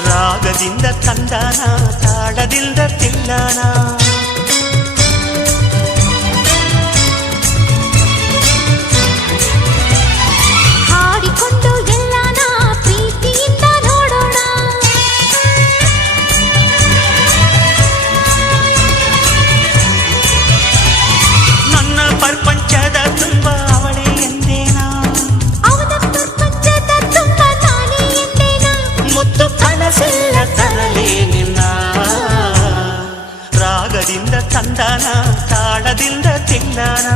ರಾಗದಿಂದ ತಂದಾನ ತಾಳದಿಂದ ತಂದಾನ ತಾಳದಿಂದ ತಿಂದಾನಾ